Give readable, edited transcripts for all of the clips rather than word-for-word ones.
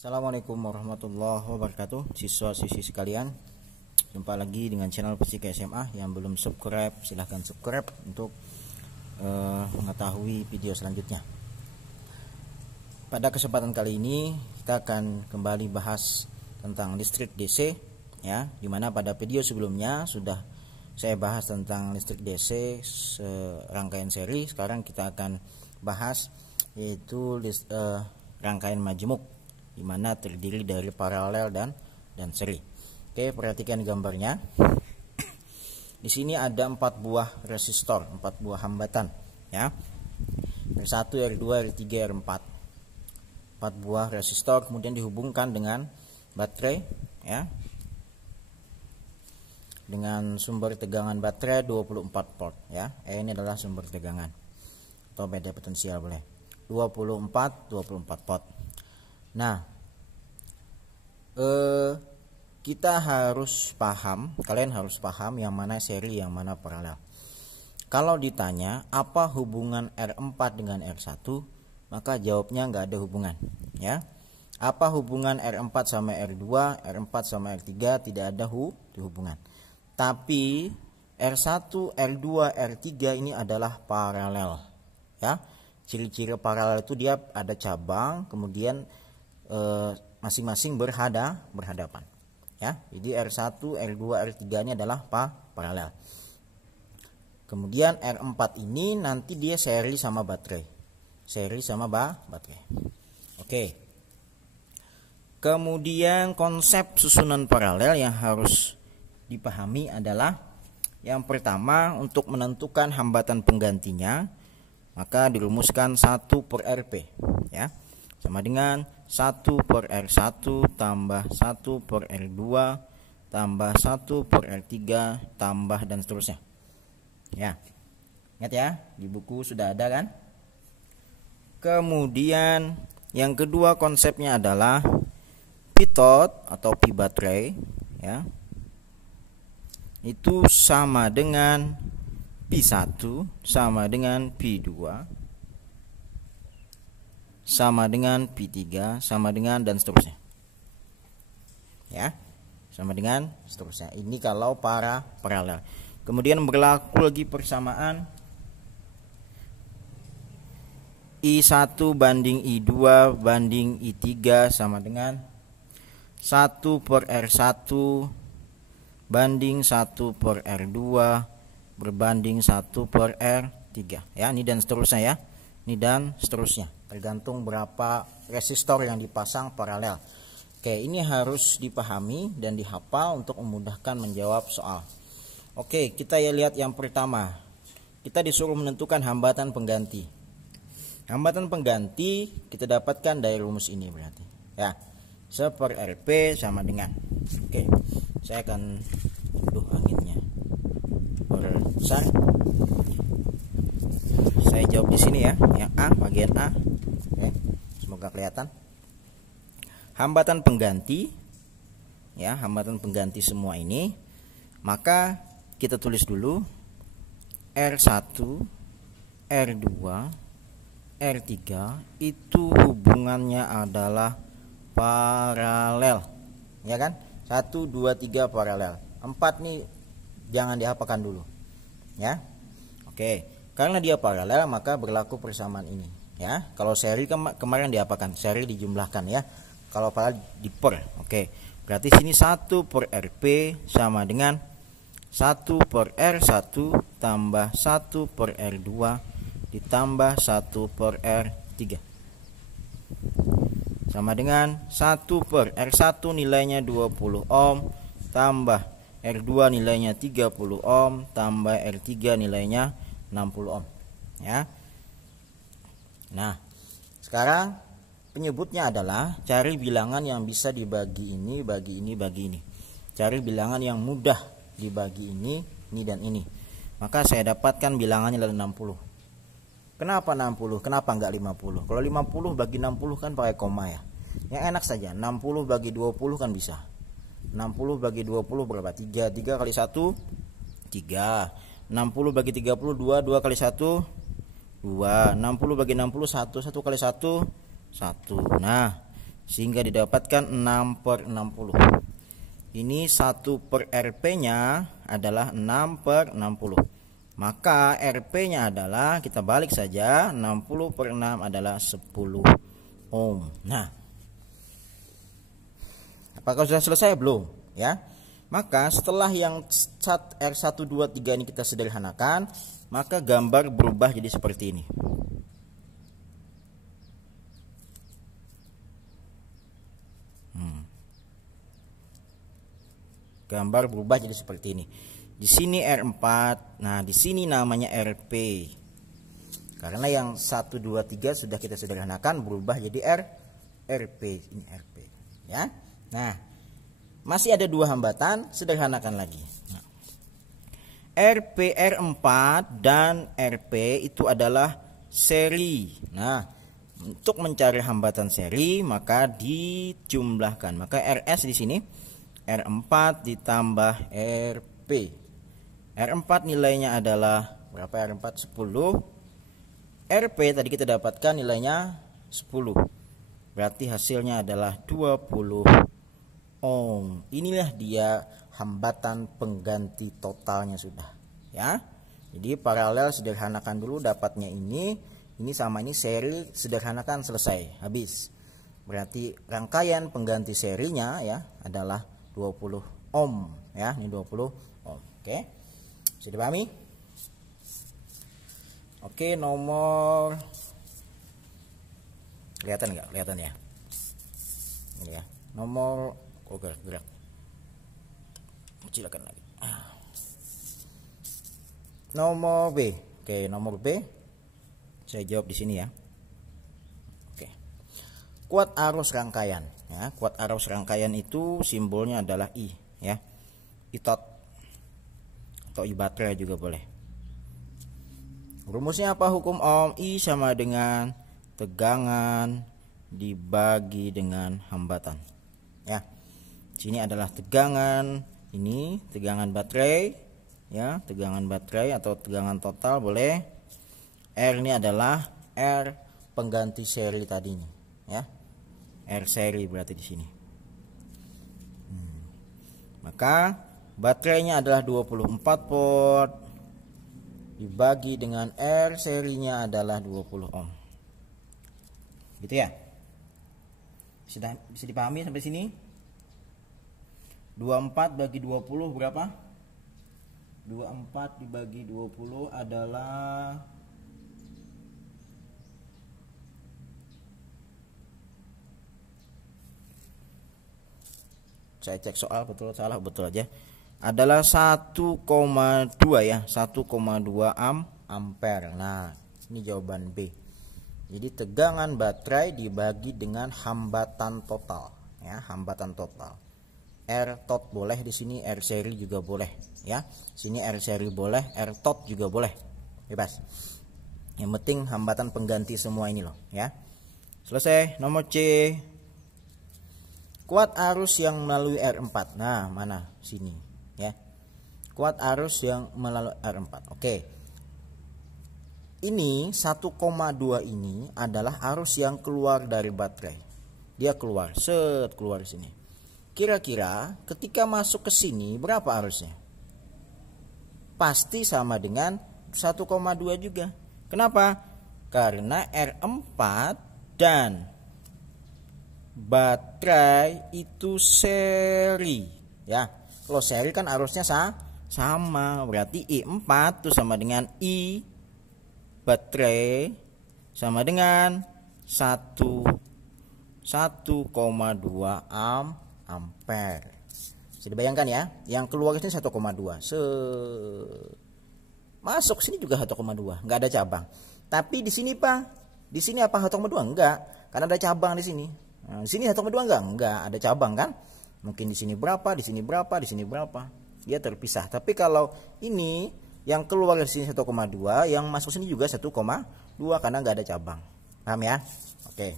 Assalamualaikum warahmatullahi wabarakatuh, siswa-siswi sekalian. Jumpa lagi dengan channel Fisika SMA. Yang belum subscribe silahkan subscribe untuk mengetahui video selanjutnya. Pada kesempatan kali ini kita akan kembali bahas tentang listrik DC, ya, dimana pada video sebelumnya sudah saya bahas tentang listrik DC serangkaian seri. Sekarang kita akan bahas yaitu rangkaian majemuk, dimana terdiri dari paralel dan seri. Oke, perhatikan gambarnya. Di sini ada 4 buah resistor, 4 buah hambatan, ya. R1, R2, R3, R4. 4 buah resistor kemudian dihubungkan dengan baterai, ya. Dengan sumber tegangan baterai 24 volt, ya. Ini adalah sumber tegangan atau beda potensial boleh. 24 volt. Nah, kita harus paham, kalian harus paham yang mana seri, yang mana paralel. Kalau ditanya apa hubungan R4 dengan R1, maka jawabnya nggak ada hubungan, ya. Apa hubungan R4 sama R2, R4 sama R3, tidak ada hubungan. Tapi R1, R2, R3 ini adalah paralel, ya. Ciri-ciri paralel itu dia ada cabang, kemudian masing-masing berhadapan, ya. Jadi R1, R2, R3 ini adalah paralel. Kemudian R4 ini nanti dia seri sama baterai. Oke. Kemudian konsep susunan paralel yang harus dipahami adalah yang pertama, untuk menentukan hambatan penggantinya maka dirumuskan 1/Rp, ya. Sama dengan 1/R1 tambah 1/R2 tambah 1/R3 tambah dan seterusnya, ya. Ingat ya, di buku sudah ada kan. Kemudian yang kedua konsepnya adalah pitot atau pi baterai, ya, itu sama dengan pi1 sama dengan pi2 sama dengan pi3 sama dengan dan seterusnya, ya, sama dengan seterusnya. Ini kalau paralel. Kemudian berlaku lagi persamaan I1 banding I2 banding I3 sama dengan 1/R1 banding 1/R2 berbanding 1/R3, ya. Ini dan seterusnya, ya. Ini dan seterusnya, tergantung berapa resistor yang dipasang paralel. Oke, ini harus dipahami dan dihafal untuk memudahkan menjawab soal. Oke, kita ya lihat yang pertama. Kita disuruh menentukan hambatan pengganti. Hambatan pengganti kita dapatkan dari rumus ini berarti, ya. 1/Rp sama dengan. Oke, saya akan anginnya besar. Saya jawab di sini, ya, yang A, bagian A. Oke, semoga kelihatan. Hambatan pengganti, ya, hambatan pengganti semua ini, maka kita tulis dulu R1, R2, R3 itu hubungannya adalah paralel, ya kan? 1, 2, 3 paralel. 4 nih jangan dihafalkan dulu, ya. Oke. Karena dia paralel maka berlaku persamaan ini, ya. Kalau seri kemarin diapakan? Seri dijumlahkan, ya. Kalau paralel diper. Oke. Berarti sini 1/Rp sama dengan 1/R1 tambah 1/R2 ditambah 1/R3 sama dengan 1/R1 nilainya 20 ohm tambah R2 nilainya 30 ohm tambah R3 nilainya 60 ohm, ya. Nah, sekarang penyebutnya adalah cari bilangan yang bisa dibagi ini, bagi ini, bagi ini. Cari bilangan yang mudah dibagi ini dan ini. Maka saya dapatkan bilangannya adalah 60. Kenapa 60? Kenapa enggak 50? Kalau 50 bagi 60 kan pakai koma, ya. Yang enak saja, 60 bagi 20 kan bisa. 60 bagi 20 berapa? 3 kali 1 3. 60 bagi 30 2 kali 1 2. 60 bagi 60 1 kali 1 1. Nah, sehingga didapatkan 6/60. Ini 1/Rp-nya adalah 6/60. Maka Rp-nya adalah, kita balik saja, 60/6 adalah 10 ohm. Nah, apakah sudah selesai? Belum, ya. Maka setelah yang R1, 2, 3 ini kita sederhanakan, maka gambar berubah jadi seperti ini. Gambar berubah jadi seperti ini. Di sini R4, nah di sini namanya RP. Karena yang 1, 2, 3 sudah kita sederhanakan berubah jadi RP. Ini RP, ya. Nah, masih ada dua hambatan, sederhanakan lagi. Nah, RP, R4 dan RP itu adalah seri. Nah, untuk mencari hambatan seri maka dijumlahkan. Maka RS di sini R4 ditambah RP. R4 nilainya adalah berapa? R4 10. RP tadi kita dapatkan nilainya 10. Berarti hasilnya adalah 20 ohm. Inilah dia hambatan pengganti totalnya sudah, ya. Jadi paralel sederhanakan dulu dapatnya ini sama ini seri, sederhanakan, selesai, habis. Berarti rangkaian pengganti serinya ya adalah 20 ohm, ya. Ini 20 ohm. Oke. Bisa dipahami? Oke, nomor, kelihatan nggak? Kelihatan ya. Ini ya. Nomor, gerak. Kecilkan lagi. Nomor B. Oke, nomor B saya jawab di sini ya. Oke. Kuat arus rangkaian, ya. Kuat arus rangkaian itu simbolnya adalah I, ya. I-tot atau I baterai juga boleh. Rumusnya apa? Hukum Ohm. I sama dengan tegangan dibagi dengan hambatan, ya. Sini adalah tegangan, ini tegangan baterai, ya, tegangan baterai atau tegangan total boleh. R ini adalah R pengganti seri tadinya, ya. R seri berarti di sini. Maka baterainya adalah 24 volt dibagi dengan R serinya adalah 20 ohm. Gitu ya. Bisa dipahami sampai sini? 24 bagi 20 berapa? 24 dibagi 20 adalah saya cek soal betul salah, betul aja. Adalah 1,2 ya, 1,2 ampere. Nah, ini jawaban B. Jadi tegangan baterai dibagi dengan hambatan total, ya, hambatan total. R tot boleh di sini, R seri juga boleh, ya. Sini R seri boleh, R tot juga boleh. Bebas. Yang penting hambatan pengganti semua ini loh, ya. Selesai. Nomor C. Kuat arus yang melalui R4. Nah, mana? Sini, ya. Kuat arus yang melalui R4. Oke. Ini 1,2 ini adalah arus yang keluar dari baterai. Dia keluar, keluar sini. Kira-kira ketika masuk ke sini berapa arusnya? Pasti sama dengan 1,2 juga. Kenapa? Karena R4 dan baterai itu seri, ya. Kalau seri kan arusnya sama, berarti I4 itu sama dengan I baterai sama dengan 1,2 ampere. Bisa dibayangkan ya, yang keluar ini 1,2. Masuk sini juga 1,2, nggak ada cabang. Tapi di sini Pak, di sini apa 1,2? Enggak, karena ada cabang di sini. Nah, di sini 1,2 enggak ada cabang kan? Mungkin di sini berapa, di sini berapa, di sini berapa. Dia terpisah. Tapi kalau ini yang keluar dari sini 1,2, yang masuk sini juga 1,2 karena nggak ada cabang. Paham ya? Oke.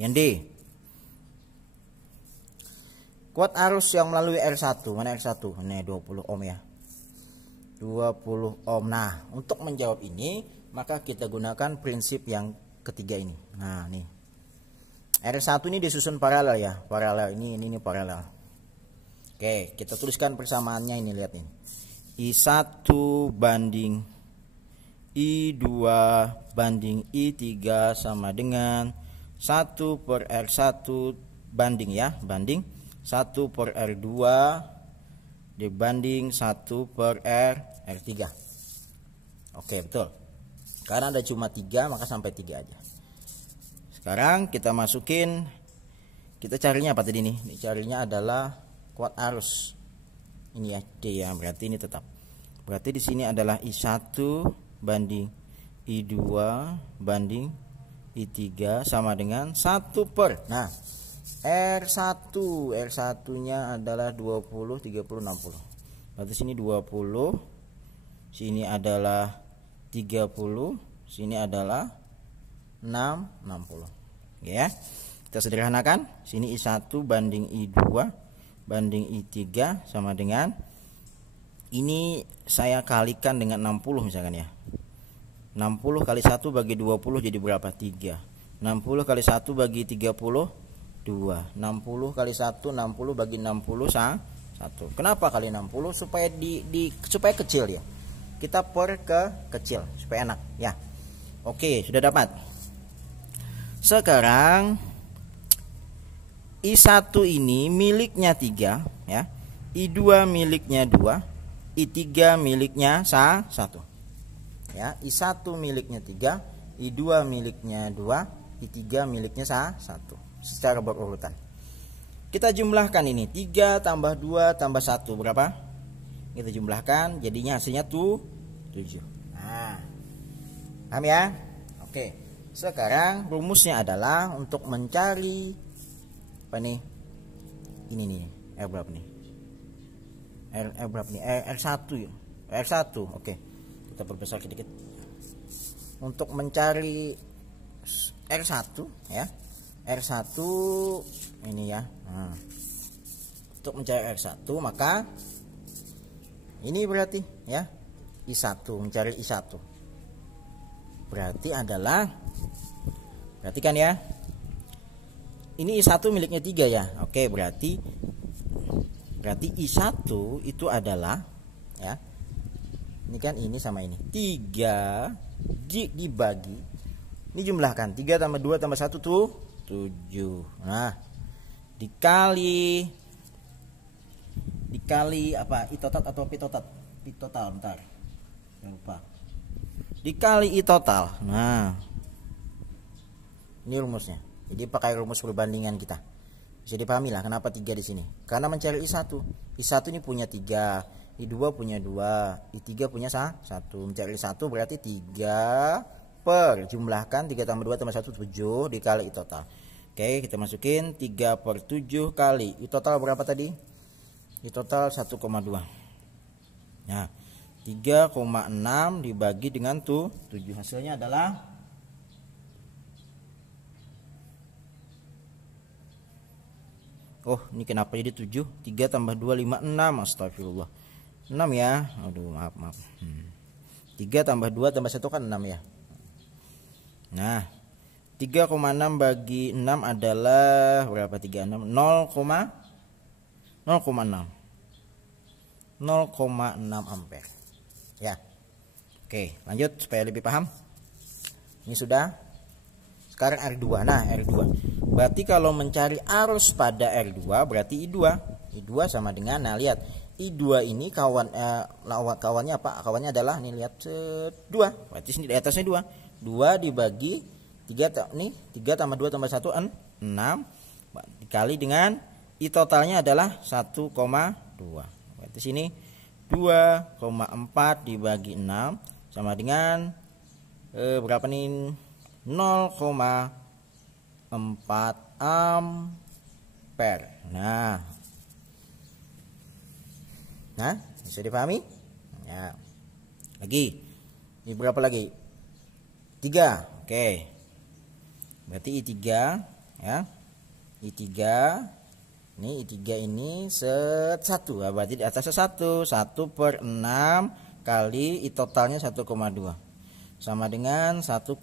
Yang D. Kuat arus yang melalui R1. Mana R1? Ini 20 ohm ya. 20 ohm. Nah, untuk menjawab ini, maka kita gunakan prinsip yang ketiga ini. Nah, nih. R1 ini disusun paralel ya, paralel ini paralel. Oke, kita tuliskan persamaannya ini, lihat nih. I1 banding I2 banding I3 sama dengan 1 per R1 banding ya, banding 1 per R2 dibanding 1 per R3. Oke, betul. Karena ada cuma 3 maka sampai 3 aja. Sekarang kita masukin, kita carinya apa tadi nih? Carinya adalah kuat arus. Ini ya D ya, berarti ini tetap. Berarti di sini adalah I1 banding I2 banding I3 sama dengan 1 per. Nah, R1-nya adalah 20, 30, 60. Berarti sini 20, sini adalah 30, sini adalah 60. Ya. Kita sederhanakan, sini I1 banding I2 banding I3 sama dengan, ini saya kalikan dengan 60 misalkan ya. 60 kali 1 bagi 20 jadi berapa? 3. 60 kali 1 bagi 30 2. 60 kali 1 60 bagi 60 1. Kenapa kali 60? Supaya supaya kecil ya. Kita per ke kecil supaya enak ya. Oke, sudah dapat. Sekarang I1 ini miliknya 3 ya. I2 miliknya 2, I3 miliknya 1. Ya, I1 miliknya 3, I2 miliknya 2, I3 miliknya 1. Secara berurutan. Kita jumlahkan ini, 3 tambah 2 tambah 1 berapa? Kita jumlahkan, jadinya hasilnya 7. Nah, paham ya? Oke. Sekarang rumusnya adalah untuk mencari apa nih? Ini nih, R berapa nih? R berapa nih? R1 ya. R1. Oke. Kita perbesar sedikit. Untuk mencari R1 ya. R1 ini ya. Nah, untuk mencari R1 maka ini berarti ya I1, mencari I1. Berarti adalah, perhatikan ya. Ini I1 miliknya 3 ya. Oke, berarti I1 itu adalah ya. Ini kan ini sama ini. 3 dibagi. Ini jumlahkan 3 tambah 2 tambah 1 tuh 7. Nah, dikali apa? I total atau P total? P total, bentar. Jangan lupa. Dikali I total. Nah, ini rumusnya. Jadi pakai rumus perbandingan kita. Bisa dipahami lah kenapa 3 di sini. Karena mencari I1. I1 ini punya 3, I2 punya 2, I3 punya 1. Mencari I1 berarti 3 per jumlahkan 3 tambah 2 tambah 1 7 dikali I total. Oke, kita masukin 3 per 7 kali I total berapa tadi? I total 1,2. Nah, 3,6 dibagi dengan 7. Hasilnya adalah oh, ini kenapa jadi 7? 3 tambah 2 5 6. Astagfirullah. 6 ya. Aduh, maaf. 3 tambah 2 tambah 1 kan 6 ya. Nah, 3,6 bagi 6 adalah berapa? 36 0,6 ampere. Ya. Oke, lanjut supaya lebih paham. Ini sudah. Sekarang R2. Nah, R2. Berarti kalau mencari arus pada R2 berarti I2. I2 sama dengan, nah lihat, I2 ini kawannya apa? Kawannya adalah nih, lihat 2. Berarti sini di atasnya 2. 2 dibagi 3 nih, 3 tambah 2 tambah 1 6 dikali dengan I totalnya adalah 1,2. Berarti sini 2,4 dibagi 6 sama dengan berapa nih? 0,4 ampere. Nah, bisa dipahami? Ya. Lagi. Ini berapa lagi? 3. Oke. Berarti I3 ya. I3 ini I3 ini 1. Berarti di atasnya 1 per 6 kali I totalnya 1,2 sama dengan 1,2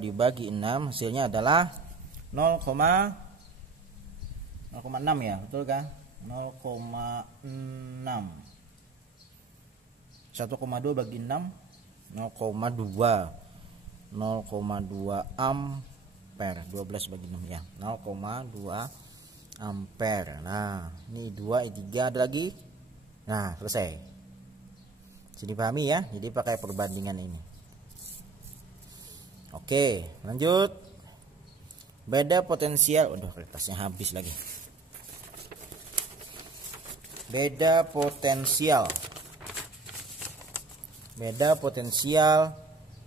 dibagi 6 hasilnya adalah 0,6 ya, betul kan? 0,6. 1,2 bagi 6 0,2. 0,2 ampere. 12 bagi 6 ya. 0,2 ampere. Nah, ini 2, ini 3 ada lagi. Nah, selesai. Jadi pahami ya. Jadi pakai perbandingan ini. Oke, lanjut. Beda potensial. Waduh, kertasnya habis lagi. Beda potensial. Beda potensial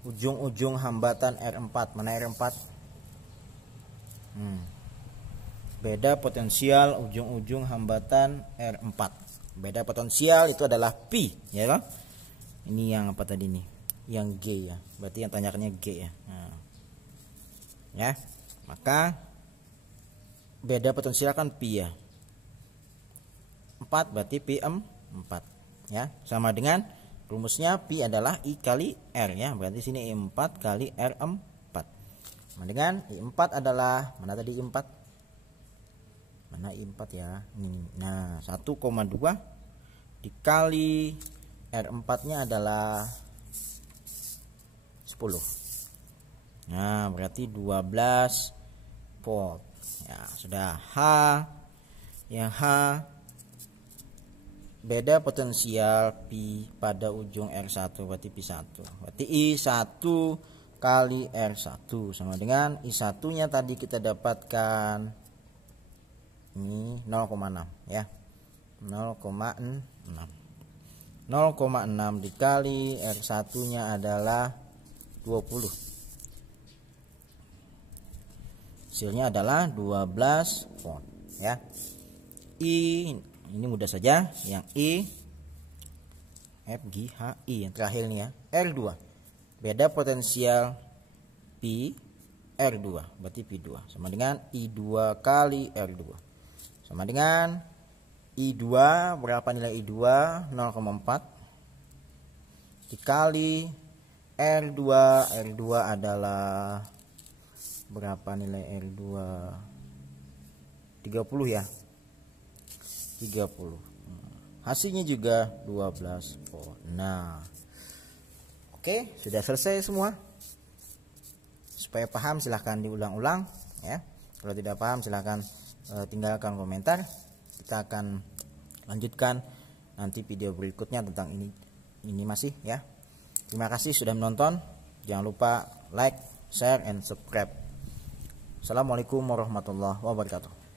ujung-ujung hambatan R4. Mana R4? Beda potensial ujung-ujung hambatan R4. Beda potensial itu adalah Pi, ya kan? Ini yang apa tadi nih? Yang G ya. Berarti yang tanyakannya G ya. Nah. Ya. Maka beda potensial kan Pi ya. 4 berarti Pi 4 ya. Sama dengan rumusnya Pi adalah I kali R ya. Berarti sini I4 kali R4. Sama dengan I4 adalah mana tadi I4? Mana I4 ya? Ini. Nah, 1,2 dikali R4-nya adalah 10. Nah, berarti 12 volt. Ya, sudah. H yang H beda potensial Pi pada ujung R1 berarti Pi1. Berarti I1 kali R1 sama dengan I1 nya tadi kita dapatkan ini 0,6 ya. 0,6. 0,6 dikali R1 nya adalah 20. Hasilnya adalah 12 volt ya. Ini mudah saja, yang I F G H I yang terakhir nih ya. R2 beda potensial Pi R2 berarti Pi2 sama dengan I2 kali R2 sama dengan I2 berapa nilai I2 0,4 dikali R2 R2 adalah berapa nilai R2 30 ya 30. Hasilnya juga 12 volt. Nah, oke, sudah selesai semua. Supaya paham silahkan diulang-ulang ya. Kalau tidak paham silahkan tinggalkan komentar. Kita akan lanjutkan nanti video berikutnya tentang ini masih ya. Terima kasih sudah menonton. Jangan lupa like, share, and subscribe. Assalamualaikum warahmatullahi wabarakatuh.